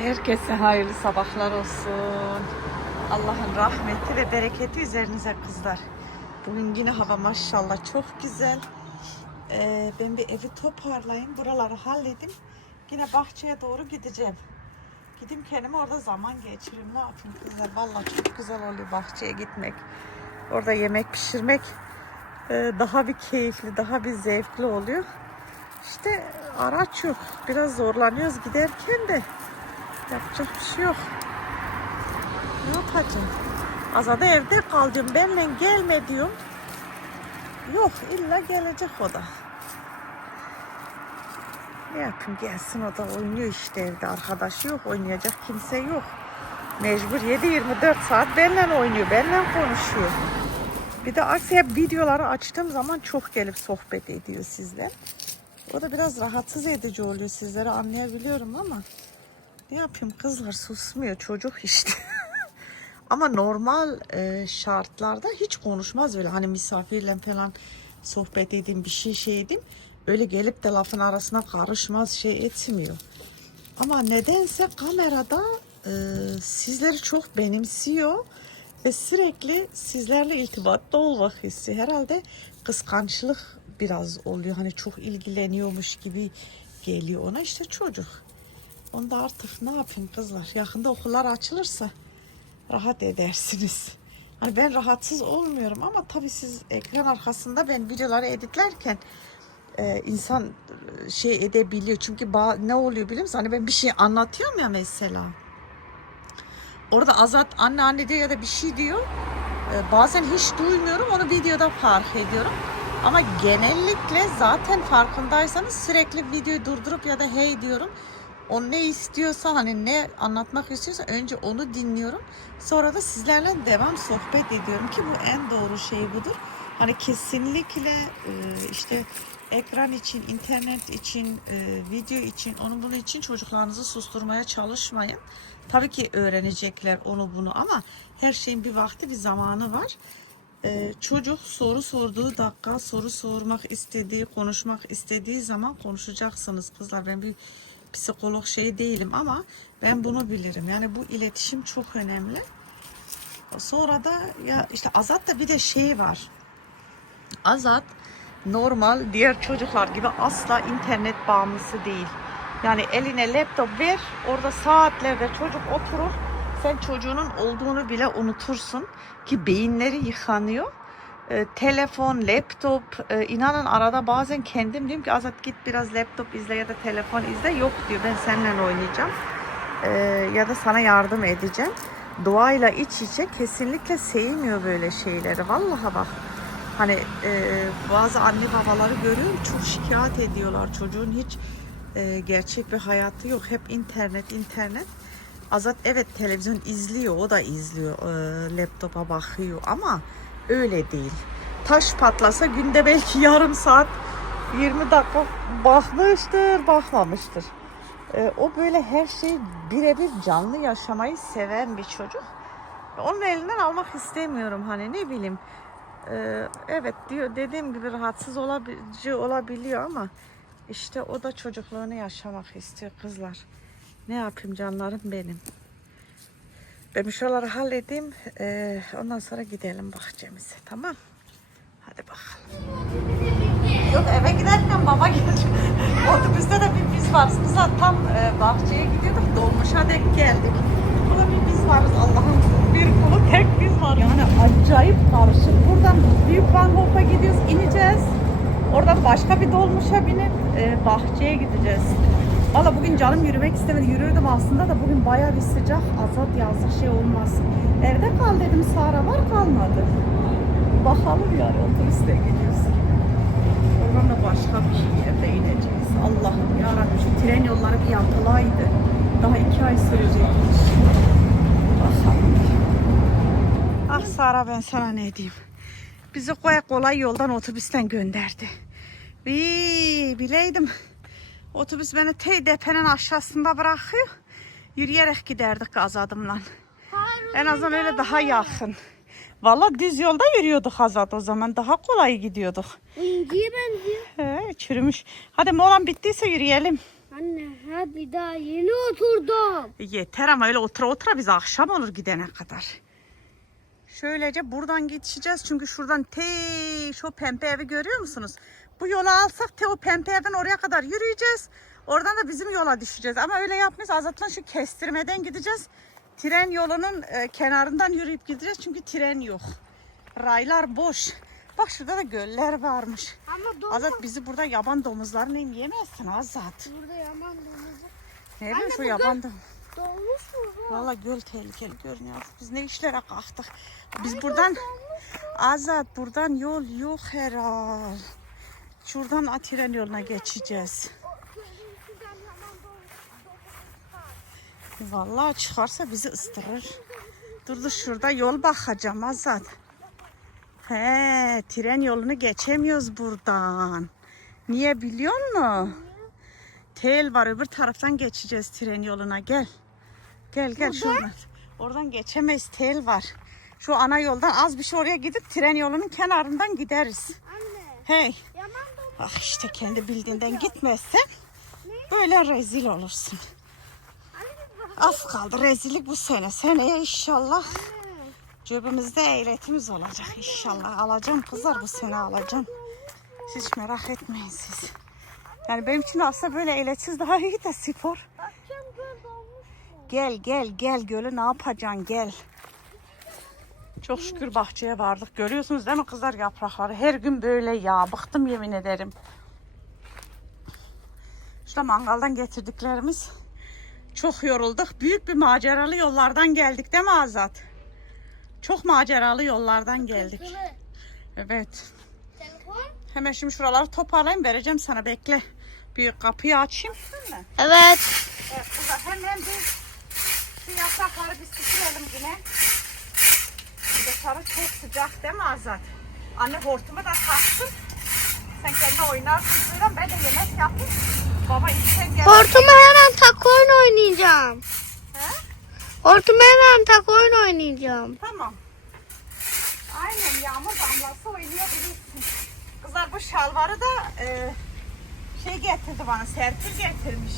Herkese hayırlı sabahlar olsun. Allah'ın rahmeti ve bereketi üzerinize kızlar. Bugün yine hava maşallah çok güzel. Ee, ben bir evi toparlayayım, buraları halledeyim. Yine bahçeye doğru gideceğim. Gideyim kendime orada zaman geçireyim. Ne yapayım kızlar? Vallahi çok güzel oluyor bahçeye gitmek. Orada yemek pişirmek e, daha bir keyifli, daha bir zevkli oluyor. İşte araç yok. Biraz zorlanıyoruz giderken de. Yapacak bir şey yok. Ne yapacağım? Azada evde kalacağım. Benimle gelme diyorum. Yok illa gelecek o da. Ne yapayım gelsin o da oynuyor işte evde. Arkadaşı yok oynayacak kimse yok. Mecbur 7-24 saat benimle oynuyor. Benimle konuşuyor. Bir de aksi hep videoları açtığım zaman çok gelip sohbet ediyor sizle. O da biraz rahatsız edici oluyor sizlere anlayabiliyorum ama ne yapayım kızlar susmuyor çocuk işte. ama normal e, şartlarda hiç konuşmaz öyle hani misafirle falan sohbet edeyim bir şey şey edeyim. Öyle gelip de lafın arasına karışmaz şey etmiyor. Ama nedense kamerada e, sizleri çok benimsiyor ve sürekli sizlerle irtibatta olmak hissi. Herhalde kıskançlık biraz oluyor. Hani çok ilgileniyormuş gibi geliyor ona. işte çocuk. Onda artık ne yapayım kızlar? Yakında okullar açılırsa rahat edersiniz. Hani ben rahatsız olmuyorum ama tabii siz ekran arkasında ben videoları editlerken e, insan e, şey edebiliyor. Çünkü ne oluyor biliyor musun? Hani ben bir şey anlatıyorum ya mesela. Orada Azat anne anne diyor ya da bir şey diyor. E, bazen hiç duymuyorum onu videoda fark ediyorum. Ama genellikle zaten farkındaysanız sürekli videoyu durdurup ya da hey diyorum. O ne istiyorsa hani ne anlatmak istiyorsa önce onu dinliyorum. Sonra da sizlerle devam sohbet ediyorum ki bu en doğru şey budur. Hani kesinlikle e, işte ekran için, internet için, e, video için, onu bunu için çocuklarınızı susturmaya çalışmayın. Tabii ki öğrenecekler onu bunu ama her şeyin bir vakti bir zamanı var. Ee, çocuk soru sorduğu dakika soru sormak istediği konuşmak istediği zaman konuşacaksınız kızlar ben bir psikolog şey değilim ama ben bunu bilirim. Yani bu iletişim çok önemli. Sonra da ya işte Azat da bir de şey var. Azat normal diğer çocuklar gibi asla internet bağımlısı değil. Yani eline laptop ver orada saatlerce çocuk oturur sen çocuğunun olduğunu bile unutursun ki beyinleri yıkanıyor. Ee, telefon, laptop, e, inanın arada bazen kendim diyorum ki Azat git biraz laptop izle ya da telefon izle. Yok diyor ben seninle oynayacağım Ee, ya da sana yardım edeceğim. Doğayla iç içe kesinlikle sevmiyor böyle şeyleri. Vallahi bak. Hani e, bazı anne babaları görüyorum çok şikayet ediyorlar çocuğun hiç e, gerçek bir hayatı yok. Hep internet, internet. Azat evet televizyon izliyor, o da izliyor, e, laptopa bakıyor ama öyle değil. Taş patlasa günde belki yarım saat, 20 dakika bakmıştır, bakmamıştır. E, o böyle her şeyi birebir canlı yaşamayı seven bir çocuk. Onun elinden almak istemiyorum hani ne bileyim. E, evet diyor dediğim gibi rahatsız olabilici olabiliyor ama işte o da çocukluğunu yaşamak istiyor kızlar. Ne yapayım canlarım benim. Ben şuraları halledeyim. Ee, ondan sonra gidelim bahçemize. Tamam. Hadi bakalım. Yok eve giderken baba geldi. Otobüste de bir biz varız. Kızlar tam e, bahçeye gidiyorduk. Dolmuşa denk geldik. Burada bir biz varız. Allah'ın bir kulu tek biz var. Yani acayip karışık. Buradan Büyük Bankok'a gidiyoruz. ineceğiz. Oradan başka bir dolmuşa binip e, bahçeye gideceğiz. Valla bugün canım yürümek istemedi. Yürürdüm aslında da bugün bayağı bir sıcak. Azat yazlık şey olmaz. Evde kal dedim Sara var kalmadı. Bakalım yani otobüste gidiyoruz. Oradan da başka bir yerde ineceğiz. Allah'ım yarabbim şu tren yolları bir yapılaydı. Daha iki ay sürecekmiş. Bakalım. Ah Sara ben sana ne diyeyim. Bizi kolay kolay yoldan otobüsten gönderdi. Vii, bileydim. Otobüs beni te depenin aşağısında bırakıyor. Yürüyerek giderdik Azad'ımla. En azından öyle daha yakın. Valla düz yolda yürüyorduk Azad o zaman. Daha kolay gidiyorduk. İnciye benziyor. He, çürümüş. Hadi molan bittiyse yürüyelim. Anne hadi daha yeni oturdum. Yeter ama öyle otura otura biz akşam olur gidene kadar. Şöylece buradan geçeceğiz çünkü şuradan te şu pembe evi görüyor musunuz? Bu yola alsak te o pembe oraya kadar yürüyeceğiz. Oradan da bizim yola düşeceğiz. Ama öyle yapmayız. Azat'la şu kestirmeden gideceğiz. Tren yolunun e, kenarından yürüyüp gideceğiz çünkü tren yok. Raylar boş. Bak şurada da göller varmış. Ama domuz. Azat bizi burada yaban domuzlarını yemezsin Azat. Burada yaman domuzu. Ne bileyim şu yaban domuz. Dolmuş mu? Valla göl tehlikeli görünüyor. Biz ne işlere kalktık. Biz buradan Azat buradan yol yok herhal. Şuradan Atiren yoluna geçeceğiz. Vallahi çıkarsa bizi ıstırır. Dur dur şurada yol bakacağım Azat. He, tren yolunu geçemiyoruz buradan. Niye biliyor musun? Tel var öbür taraftan geçeceğiz tren yoluna gel. Gel gel şuradan. Oradan geçemeyiz tel var. Şu ana yoldan az bir şey oraya gidip tren yolunun kenarından gideriz. Anne Hey. yaman domuz. Ah işte kendi bildiğinden gitmezsen böyle rezil olursun. Bak. Az kaldı rezillik bu sene. Seneye inşallah cebimizde eğletimiz olacak inşallah. Alacağım kızlar bu sene alacağım. Siz hiç merak etmeyin siz. Yani benim için aslında böyle eğletsiz daha iyi de spor. Gel gel gel gölü ne yapacaksın gel. Çok şükür bahçeye vardık. Görüyorsunuz değil mi kızlar yaprakları? Her gün böyle ya. Bıktım yemin ederim. İşte mangaldan getirdiklerimiz. Çok yorulduk. Büyük bir maceralı yollardan geldik değil mi Azat? Çok maceralı yollardan geldik. Evet. Hemen şimdi şuraları toparlayayım vereceğim sana bekle. Bir kapıyı açayım. Evet. Evet kızlar hemen bir şu yaprakları bir süpürelim yine. Dışarı çok sıcak değil mi Azat? Anne hortumu da taktım. Sen kendine oynarsın suyla ben de yemek yapayım. Baba işten gel. Hortumu hemen tak oyun oynayacağım. He? Hortumu hemen tak oyun oynayacağım. Tamam. Aynen yağmur damlası oynayabilirsin. Kızlar bu şalvarı da e, şey getirdi bana Serpil getirmiş.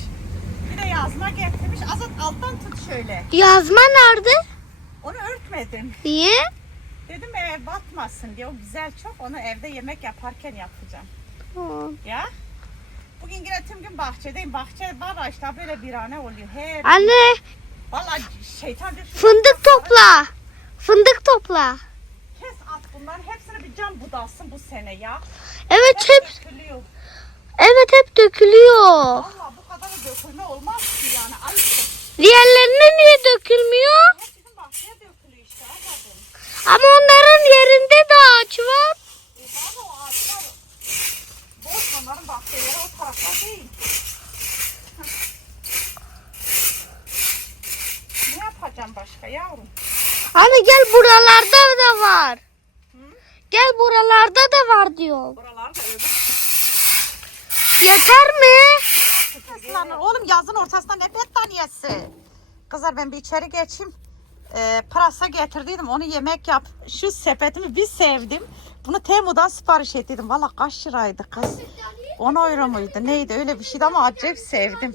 Bir de yazma getirmiş. Azat alttan tut şöyle. Yazma nerede? Onu örtmedim. Niye? Dedim eve batmasın diye. O güzel çok. Onu evde yemek yaparken yapacağım. Ya. Bugün yine tüm gün bahçedeyim. Bahçe var işte böyle bir ane oluyor. Her Anne Vallahi şeytan diyor. fındık topla. Fındık topla. Kes at bunların hepsini bir cam budasın bu sene ya. Evet Hep hep dökülüyor. evet hep dökülüyor. Valla bu kadar da dökülme olmaz ki yani. Ayıp. Diğerlerine niye dökülmüyor? Hep bizim bahçeye dökülüyor işte. Anladın. Ama onların yerinde de ağaç var. E baba o ağaçlar boş onların değil. ne yapacağım başka yavrum? Anne gel buralarda da var. Gel buralarda da var diyor. Buralarda öbür Yeter mi? Islanır. Oğlum yazın ortasında ne battaniyesi? Kızlar ben bir içeri geçeyim. Ee, pırasa getirdiydim onu yemek yap. Şu sepetimi bir sevdim. Bunu Temu'dan sipariş ettiydim. Valla kaç liraydı kız? 10 euro muydu? Neydi öyle bir şeydi ama acayip sevdim.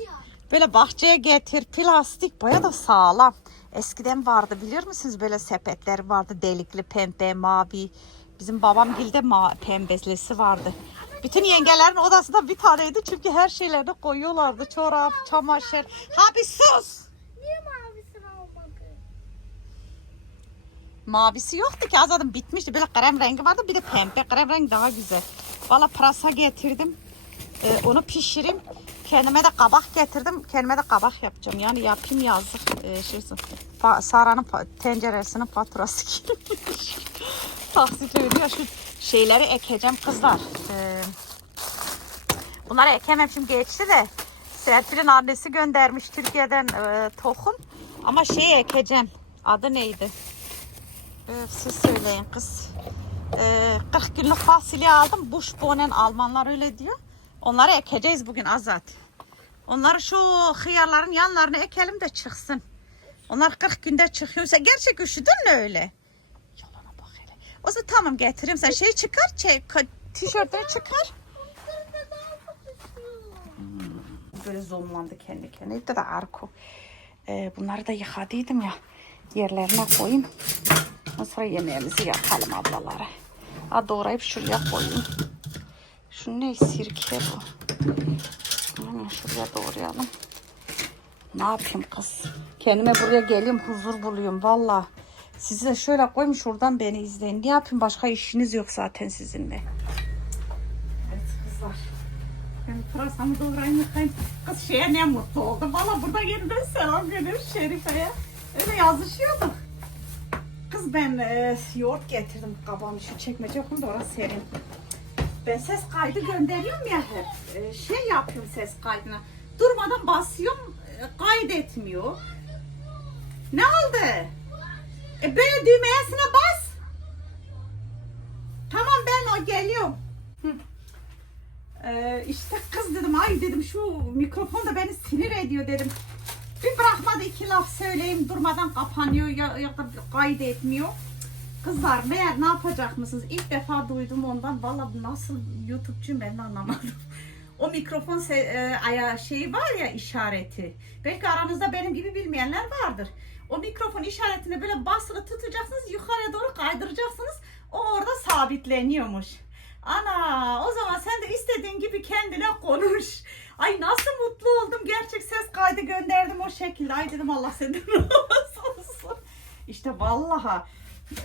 Böyle bahçeye getir plastik baya da sağlam. Eskiden vardı bilir misiniz böyle sepetler vardı delikli pembe mavi. Bizim babam gilde ma pembeslisi vardı. Bütün yengelerin odasında bir taneydi çünkü her şeylerini koyuyorlardı. Çorap, çamaşır. Ha bir sus. Niye mavisini almadın? Mavisi yoktu ki azadım bitmişti. Böyle krem rengi vardı bir de pembe. Krem rengi daha güzel. Valla pırasa getirdim. Ee, onu pişireyim. Kendime de kabak getirdim. Kendime de kabak yapacağım. Yani yapayım yazdık. Ee, şey, fa- Sara'nın tenceresinin faturası gelmiş. Taksit ödüyor. Şu şeyleri ekeceğim kızlar. Ee, bunları ekemem şimdi geçti de. Serpil'in annesi göndermiş Türkiye'den e, tohum. Ama şeyi ekeceğim. Adı neydi? Öf, siz söyleyin kız. Ee, 40 günlük fasulye aldım. Buş bonen Almanlar öyle diyor. Onları ekeceğiz bugün Azat. Onları şu hıyarların yanlarına ekelim de çıksın. Onlar 40 günde çıkıyor. Sen gerçek üşüdün mü öyle? Yalana bak hele. O zaman tamam getireyim. Sen şeyi çıkar. Şey, tişörtleri çıkar. böyle zoomlandı kendi kendine. De arko. Ee, bunları da yıkadıydım ya. Yerlerine koyayım. Ondan sonra yemeğimizi yapalım ablalara. Ha doğrayıp şuraya koyayım. Şu ne sirke bu. Hemen şuraya doğrayalım. Ne yapayım kız? Kendime buraya geleyim huzur buluyorum valla. Sizi de şöyle koyayım şuradan beni izleyin. Ne yapayım başka işiniz yok zaten sizinle. Evet kızlar. Ben pırasamı doğrayayım yıkayayım. Kız şeye ne mutlu oldum. Valla burada yeniden selam geliyor Şerife'ye. Öyle yazışıyorduk. Kız ben e, yoğurt getirdim kabağımı şu çekmece okun da orası serin. Ben ses kaydı gönderiyorum ya hep. E, şey yapıyorum ses kaydına. Durmadan basıyorum e, kaydetmiyor. Ne oldu? E böyle düğmesine bas. Tamam ben o geliyorum. Hı. Ee, işte kız dedim ay dedim şu mikrofon da beni sinir ediyor dedim. Bir bırakmadı iki laf söyleyeyim durmadan kapanıyor ya, ya da kaydetmiyor. Kızlar meğer ne yapacak mısınız? İlk defa duydum ondan. Valla nasıl YouTube'cuyum ben de anlamadım. O mikrofon se- e, aya şeyi var ya işareti. Belki aranızda benim gibi bilmeyenler vardır. O mikrofon işaretine böyle basılı tutacaksınız, yukarıya doğru kaydıracaksınız. O orada sabitleniyormuş. Ana o zaman sen de istediğin gibi kendine konuş. Ay nasıl mutlu oldum. Gerçek ses kaydı gönderdim o şekilde. Ay dedim Allah senden razı olsun. İşte vallaha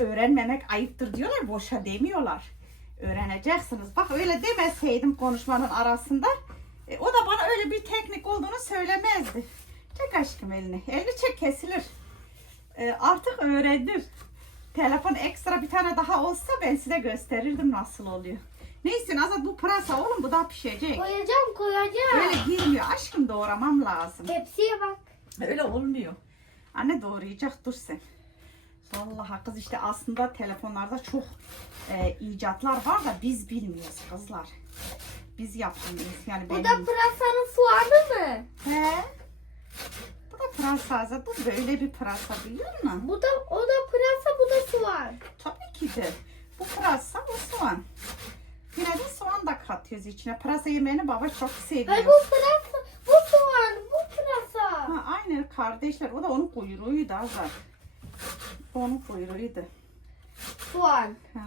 öğrenmemek ayıptır diyorlar. Boşa demiyorlar. Öğreneceksiniz. Bak öyle demeseydim konuşmanın arasında. e, o da bana öyle bir teknik olduğunu söylemezdi. Çek aşkım elini. Elini çek kesilir. E, artık öğrendim. Telefon ekstra bir tane daha olsa ben size gösterirdim nasıl oluyor. Ne istiyorsun Azat bu pırasa oğlum bu da pişecek. Koyacağım koyacağım. Öyle girmiyor aşkım doğramam lazım. Tepsiye bak. Öyle olmuyor. Anne doğrayacak dur sen. Vallahi kız işte aslında telefonlarda çok e, icatlar var da biz bilmiyoruz kızlar. Biz yapmıyoruz yani Bu benim. da pırasanın soğanı mı? He? Bu da pırasa Azat. Bu böyle bir pırasa biliyor musun? Bu da o da pırasa bu da soğan. Tabii ki de. Bu pırasa bu soğan. Yine de soğan da katıyoruz içine. Pırasa yemeğini baba çok seviyor. Hayır bu pırasa bu soğan bu pırasa. Ha, aynen kardeşler. O da onun kuyruğuydu Azat. Onun kuyruğuydu. Soğan. Ha.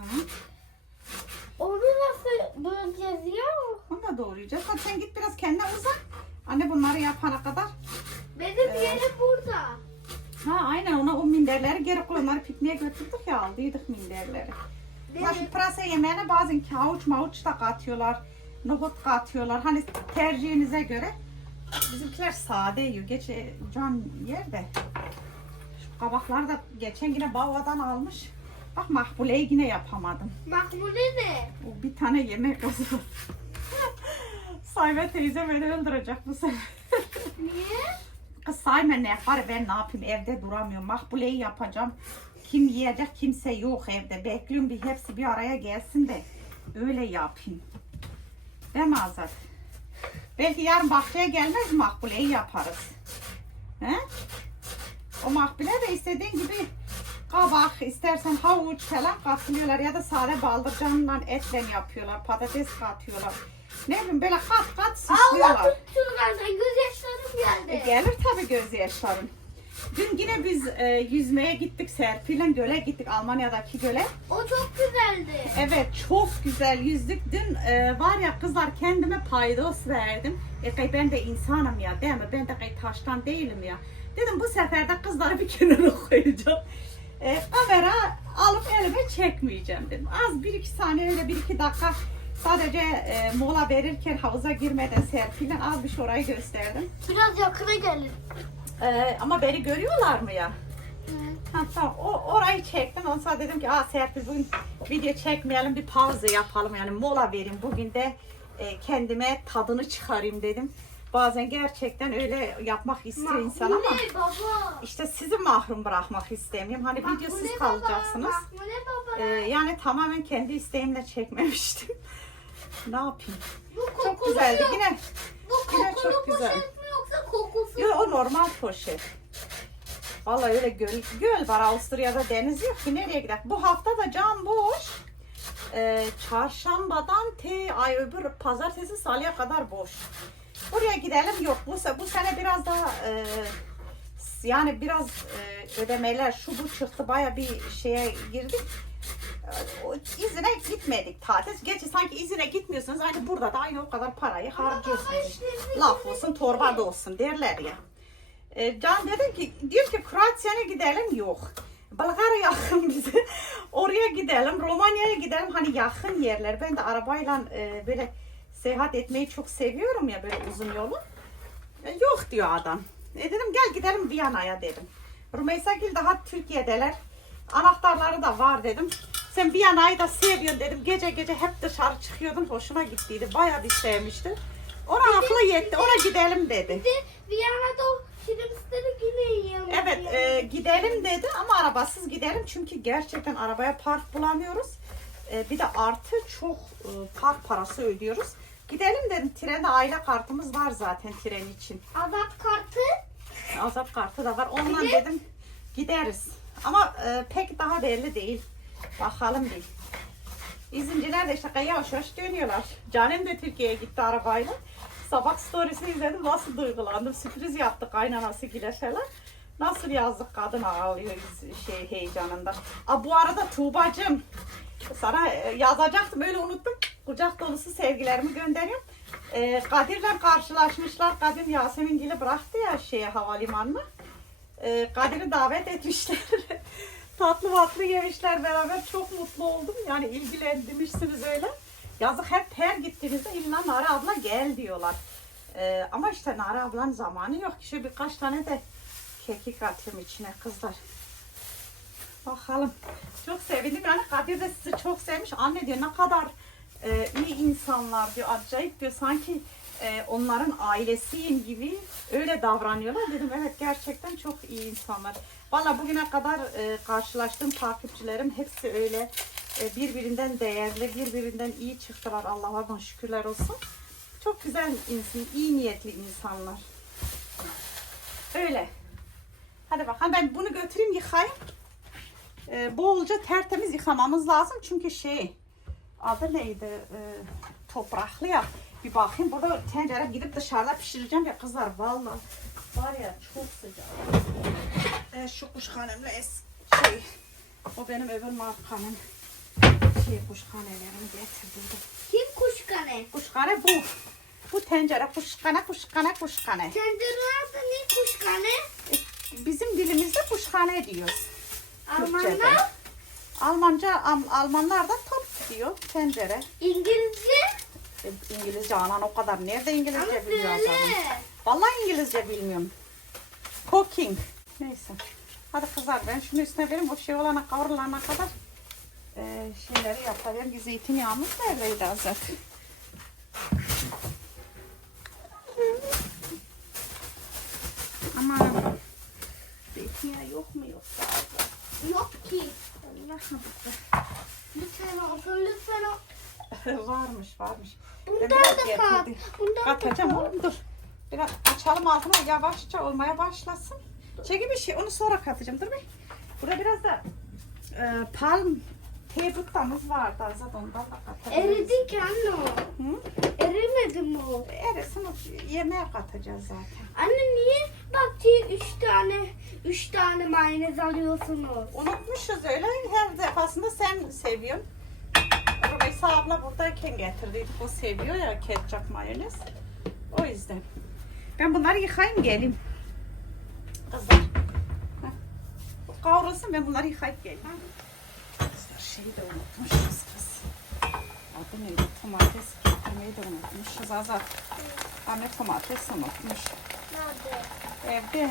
Onu nasıl böleceğiz ya? Onu da doğrayacağız. Hadi sen git biraz kendine uzan. Anne bunları yapana kadar. Benim yerim burada. Ha aynen ona o minderleri geri koy. Onları pikniğe götürdük ya aldıydık minderleri. Bak şu pırasa yemeğine bazen havuç mavuç da katıyorlar. Nohut katıyorlar. Hani tercihinize göre. Bizimkiler sade yiyor. Geç can yer de. Şu kabakları da geçen yine bavadan almış. Bak mahbuleyi yine yapamadım. Mahmule ne? O bir tane yemek zaman. Sayma teyze beni öldürecek bu sefer. Niye? Kız sayma ne yapar ben ne yapayım evde duramıyorum. Makbuleyi yapacağım. Kim yiyecek kimse yok evde. Bekliyorum bir hepsi bir araya gelsin de öyle yapayım. Değil mi Azat? Belki yarın bahçeye gelmez makbuleyi yaparız. He? O makbule de istediğin gibi kabak, istersen havuç falan katılıyorlar ya da sade baldırcanla etle yapıyorlar. Patates katıyorlar. Ne bileyim böyle kat kat süslüyorlar. Allah tuttu benden göz yaşlarım E, geldi. gelir tabii gözyaşların. Dün yine biz e, yüzmeye gittik Serpil'le göle gittik Almanya'daki göle. O çok güzeldi. Evet çok güzel yüzdük. Dün e, var ya kızlar kendime paydos verdim. E ben de insanım ya değil mi? Ben de taştan değilim ya. Dedim bu sefer de kızları bir kenara koyacağım. E, kamera alıp elime çekmeyeceğim dedim. Az bir iki saniye öyle bir iki dakika sadece e, mola verirken havuza girmeden Serpil'le az bir şey orayı gösterdim. Biraz yakına gelin. Ee, ama beni görüyorlar mı ya? Ha, tamam. O, orayı çektim. Ondan sonra dedim ki Aa, Serpil bugün video çekmeyelim bir pauza yapalım. Yani mola vereyim. Bugün de e, kendime tadını çıkarayım dedim. Bazen gerçekten öyle yapmak istiyor insan ama baba. işte sizi mahrum bırakmak istemiyorum. Hani Mahmule videosuz baba, kalacaksınız. Baba. Ee, yani tamamen kendi isteğimle çekmemiştim. ne yapayım? bu Çok güzeldi. yok. Yine Bu yine çok güzel. poşet mi yoksa kokusu? Yo, o normal poşet. Vallahi öyle göl, göl var Avusturya'da deniz yok ki nereye gider? Bu hafta da can boş. Ee, çarşambadan te ay öbür pazartesi salıya kadar boş. Buraya gidelim yok. Bu, bu sene biraz daha e, yani biraz e, ödemeler şu bu çıktı. Baya bir şeye girdik. E, O izine gitmedik tatil. Gerçi sanki izine gitmiyorsunuz. Aynı burada da aynı o kadar parayı harcıyorsunuz. Laf olsun torba da olsun derler ya. E, Can dedim ki diyor ki Kroasya'ya gidelim yok. Bulgarya yakın bize. Oraya gidelim. Romanya'ya gidelim. Hani yakın yerler. Ben de arabayla e, böyle seyahat etmeyi çok seviyorum ya böyle uzun yolu. E, yok diyor adam. E dedim gel gidelim Viyana'ya dedim. Rümeysa Gül daha Türkiye'deler. Anahtarları da var dedim. Sen Viyana'yı da seviyorsun dedim. Gece gece hep dışarı çıkıyordun. Hoşuna gittiydi. Bayağı bir sevmişti. Ona aklı yetti. Ona gidelim dedi. Bir de Viyana'da o şirinleri yine yiyelim. Evet e, gidelim dedi ama arabasız gidelim çünkü gerçekten arabaya park bulamıyoruz. E, bir de artı çok e, park parası ödüyoruz. Gidelim dedim trende aile kartımız var zaten tren için. Azap kartı. Azap kartı da var. Ondan de- dedim gideriz. Ama e, pek daha belli değil. Bakalım bir. İzinciler de işte yavaş yavaş dönüyorlar. Canem de Türkiye'ye gitti arabayla. Sabah storiesini izledim. Nasıl duygulandım. Sürpriz yaptık kaynanası gile falan. Nasıl yazdık kadın ağlıyor şey heyecanında. Aa, bu arada Tuğbacığım sana e, yazacaktım öyle unuttum. Kucak dolusu sevgilerimi gönderiyorum. Ee, Kadir'le karşılaşmışlar. Kadir Yasemin Gil'i bıraktı ya şeye havalimanına. Ee, Kadir'i davet etmişler. tatlı tatlı yemişler beraber. Çok mutlu oldum. Yani ilgilendirmişsiniz öyle. Yazık hep her gittiğimizde illa Nara abla gel diyorlar. Ee, ama işte Nara ablanın zamanı yok. Şöyle birkaç tane de kekik atayım içine kızlar. Bakalım. Çok sevindim. Yani Kadir de sizi çok sevmiş. Anne diyor ne kadar e, iyi insanlar diyor. Acayip diyor. Sanki e, onların ailesiyim gibi öyle davranıyorlar. Dedim evet gerçekten çok iyi insanlar. Valla bugüne kadar e, karşılaştığım takipçilerim hepsi öyle e, birbirinden değerli, birbirinden iyi çıktılar. Allah'a şükürler olsun. Çok güzel insan, iyi niyetli insanlar. Öyle. Hadi bakalım ben bunu götüreyim yıkayayım. Ee, bolca tertemiz yıkamamız lazım çünkü şey adı neydi? Ee, topraklı ya. Bir bakayım burada tencere gidip dışarıda pişireceğim ya kızlar. Vallahi var ya çok sıcak. Ee, şu kuşkanemle es şey o benim öbür markanın şey kuşkanelerini getirdim. Kim kuşkane? kuşkane bu. Bu tencere kuşkane kuşkane kuşkane Tencerelerde ne kuşkane? E, bizim dilimizde kuşkane diyoruz Almanlar. Almanca Am- Almanlar da top diyor tencere. İngilizce. E, İngilizce anan o kadar. Nerede Ama İngilizce biliyor böyle. Vallahi İngilizce bilmiyorum. Cooking. Neyse. Hadi kızlar ben şunu üstüne vereyim. O şey olana kavrulana kadar e, şeyleri yapayım. Bir zeytinyağımız neredeydi Azat? Aman. Zeytinyağı yok mu yoksa? Yok ki. Allah'ım. Lütfen olsun lütfen olsun. varmış varmış. Bundan da kat. Bundan da Katacağım kat. oğlum dur. Biraz açalım altına yavaşça olmaya başlasın. Çeki bir şey onu sonra katacağım dur bir. Burada biraz da e, palm tebriktamız vardı Azat ondan da katabiliriz. Eridi ki anne o. Hı? Erimedi mi o? Erisin o yemeğe katacağız zaten. Anne niye bakçaya üç tane üç tane mayonez alıyorsunuz? Unutmuşuz öyle her defasında sen seviyorsun. Rümeysa abla buradayken getirdiydik. O seviyor ya ketçap mayonez. O yüzden. Ben bunları yıkayayım geleyim. Kızlar. Kavrulsun ben bunları yıkayıp geleyim. Şeyi de unutmuşuz kız. Adı neydi? Domates getirmeyi de unutmuşuz. Azat. Anne domates unutmuş. Nerede? Evde.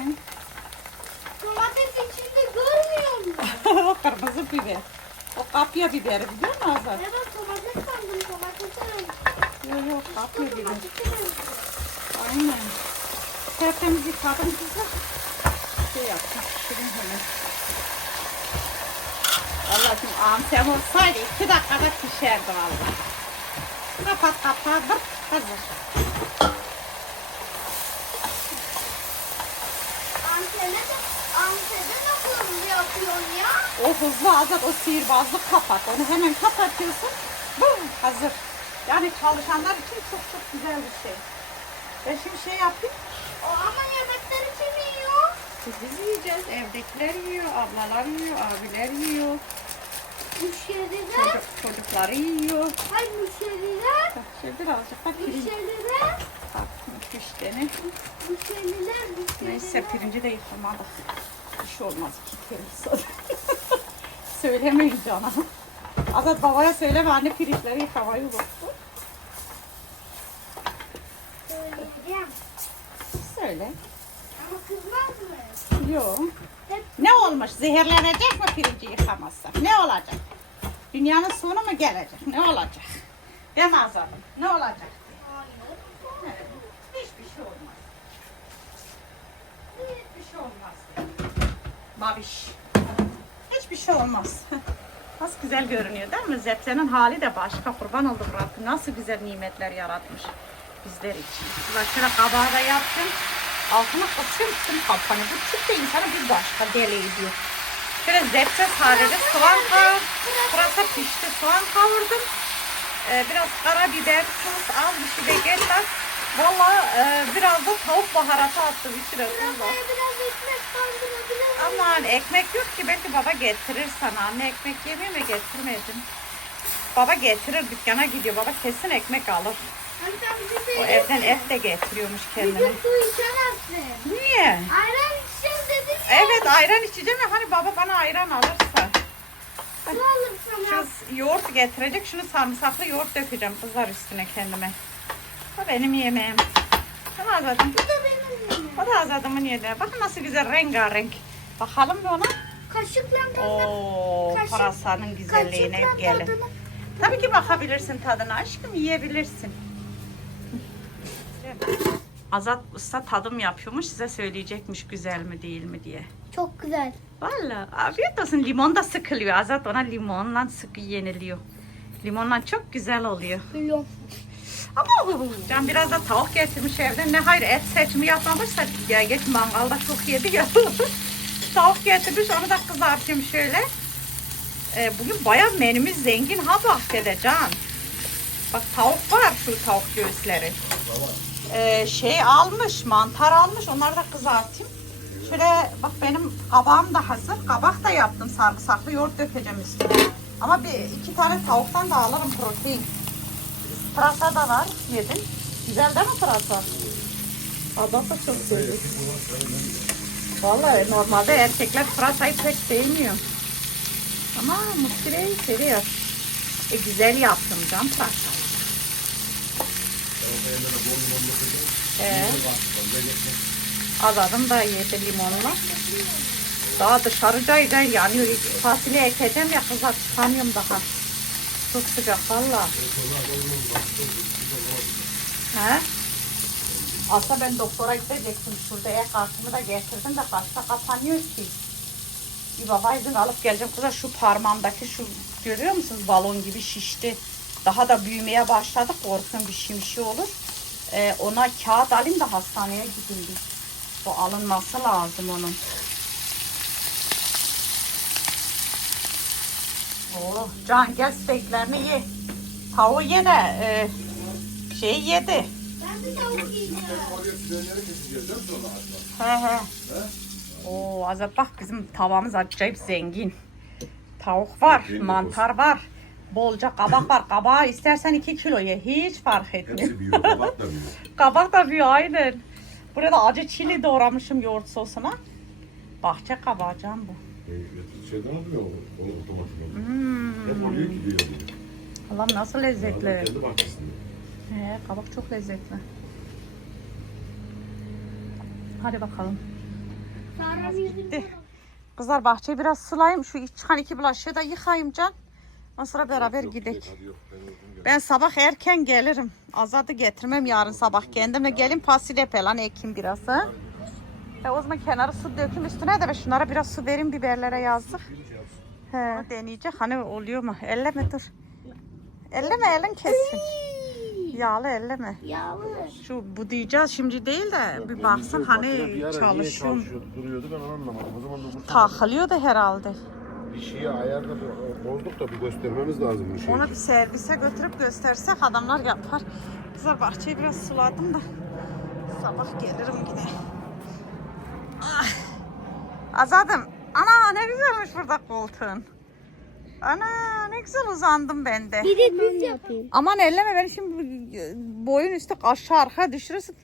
Domates içinde görmüyor musun? o kırmızı biber. O kapya biberi biliyor musun Azat? Evet domates sandım domates Yok yok kapya biber. domates Aynen. Tertemiz yıkadım kızlar. Şey yaptım. Şirin hemen. Vallahi şimdi amcam olsaydı iki dakikada pişerdi valla. Kapat kapağı dur. Hazır. De antene nasıl yapıyorsun ya? O hızlı azat o sihirbazlık kapak. Onu hemen kapatıyorsun. Bum, hazır. Yani çalışanlar için çok çok güzel bir şey. Ben şimdi şey yapayım. O ama yemekleri kim yiyor? Biz yiyeceğiz. Evdekiler yiyor, ablalar yiyor, abiler yiyor. Müşteriler. Çocuk, çocukları yiyor. Hayır müşteriler. Bak şimdi birazcık pirinç. Müşteriler. Bak tane. Müşteriler. Müşteriler. Neyse pirinci de yıkamadık. Bir şey olmaz iki kere. Söylemeyin cana. Azat babaya söyleme anne pirinçleri yıkamayı unuttu. Söyleyeceğim. Söyle. Ama kızmaz mı? Yok. Ne olmuş? Zehirlenecek mi pirinci yıkamazsak? Ne olacak? Dünyanın sonu mu gelecek? Ne olacak? Ben azalım. Ne olacak? Hiçbir şey olmaz. Hiçbir şey olmaz. Babiş. Hiçbir şey olmaz. Nasıl güzel görünüyor değil mi? Zepsenin hali de başka. Kurban oldum Rabbim. Nasıl güzel nimetler yaratmış bizler için. Bak şöyle kabağı da yaptım. Altına kısıyorum tüm kapanı. Bu tip de insanı bir başka deli ediyor. Şöyle zepse sadece soğan kavur. Burası pişti. Soğan kavurdum. Ee, biraz karabiber, tuz, az bir şey getir. Valla e, biraz da tavuk baharatı attım içine. tuz var. Buraya biraz ekmek kaldırabilir miyim? Aman ekmek yok ki belki baba getirir sana. Anne ekmek yemiyor mu getirmedim. Baba getirir dükkana gidiyor. Baba kesin ekmek alır. Bize O evden et de getiriyormuş kendine. Bizim su içemezsin. Niye? Ayran içeceğiz dedin ya. Evet ayran içeceğim ya hani baba bana ayran alırsa. Alırsın. Şu yoğurt getirecek. Şunu sarımsaklı yoğurt dökeceğim kızlar üstüne kendime. O benim yemeğim. Tamam zaten. Bu da benim yemeğim. O da azadımın yemeği. Bakın nasıl güzel rengarenk. Bakalım bir ona. Kaşıkla tadına. Oo, Kaşık- pırasanın güzelliğine gelin. Tabii ki bakabilirsin tadına aşkım yiyebilirsin. Azat usta tadım yapıyormuş size söyleyecekmiş güzel mi değil mi diye. Çok güzel. Valla afiyet olsun limon da sıkılıyor. Azat ona limonla sıkı yeniliyor. Limonla çok güzel oluyor. Biliyorum. Ama Can biraz da tavuk getirmiş evden. Ne hayır et seçimi yapmamışsa ya geç mangalda çok yedi ya. tavuk getirmiş onu da kızartayım şöyle. Ee, bugün bayağı menümüz zengin ha bahçede Can. Bak tavuk var şu tavuk göğüsleri. Ee, şey almış mantar almış onları da kızartayım. Şöyle bak benim kabağım da hazır. Kabak da yaptım sarımsaklı yoğurt dökeceğim üstüne. Ama bir iki tane tavuktan da alırım protein. Pırasa da var. Yedin. Güzel değil mi pırasa? Adam da çok seviyor. Vallahi normalde erkekler pırasayı pek sevmiyor. Ama muskireyi seviyor. E güzel yaptım can pırasa. Ee, azadım da yedi limonla. Daha dışarıdaydı yanıyor. Fasulye ekeceğim ya kızlar çıkamıyorum daha. Çok sıcak valla. He? Aslında ben doktora gidecektim. Şurada el kartımı da getirdim de kaçta kapanıyor ki. Bir baba izin alıp geleceğim. Kızlar şu parmağımdaki şu görüyor musunuz? Balon gibi şişti. Daha da büyümeye başladı. Korkuyorum bir şey olur. Ee, ona kağıt alayım da hastaneye gideyim bir. Bu alınması lazım onun. Oh, Can gel steaklerini ye. Tavuğu ye de e, şeyi yedi. Ben de tavuk yiyeceğim. He he. Oo Azat bak bizim tavamız acayip zengin. Tavuk var, mantar var. Bolca kabak var. Kabağı istersen 2 kilo ye. Hiç fark etmiyor. Hepsi büyüyor, kabak da büyüyor. Kabak da büyüyor aynen. Burada acı çili doğramışım yoğurt sosuna. Bahçe kabağı can bu. E, Şeyden alıyor onu, onu otomatik Hmm. Hep oluyor ki diyor. Allah'ım nasıl Adam lezzetli. Kendi bahçesinde. He, kabak çok lezzetli. Hadi bakalım. Gitti. Kızlar bahçeyi biraz sulayayım. Şu çıkan iki bulaşığı da yıkayayım can. Ondan sonra beraber Yok, gidelim. Yok, ben sabah erken gelirim. Azadı getirmem yarın sabah. Kendime gelin fasulye falan ekim biraz ha. E o zaman kenara su döküm üstüne de ben şunlara biraz su vereyim biberlere yazdık. He. Deneyecek hani oluyor mu? Elleme dur. Elleme elin kesin. Yağlı elleme. Yağlı. Şu bu diyeceğiz şimdi değil de bir baksın hani çalışıyor mu? duruyordu ben anlamadım. O zaman da bu Takılıyor da herhalde. Bir şeyi ayarda bozduk da bir göstermemiz lazım bu şeyi. Onu bir servise götürüp göstersek adamlar yapar. Kızlar bahçeyi biraz suladım da Sabah gelirim yine. Ah. Azadım. Ana ne güzelmiş burada koltuğun. Ana ne güzel uzandım ben de. Bir de düz yapayım. Aman elleme beni şimdi boyun üstü aşağı arka düşürürsün.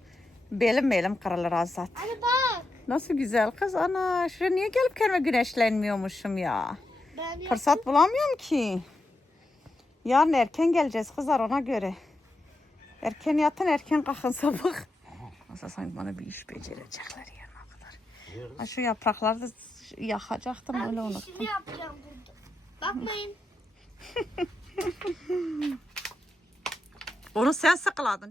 Belim belim kırılır Azat. Hadi bak. Nasıl güzel kız ana. Şuraya niye gelip kendime güneşlenmiyormuşum ya. Ben Fırsat bulamıyorum ki. Yarın erken geleceğiz kızlar ona göre. Erken yatın erken kalkın sabah. Nasıl sanki bana bir iş becerecekler yarına kadar. Ha, şu yaprakları da yakacaktım öyle unuttum. işini yapacağım burada. Bakmayın. Onu sen sıkıladın.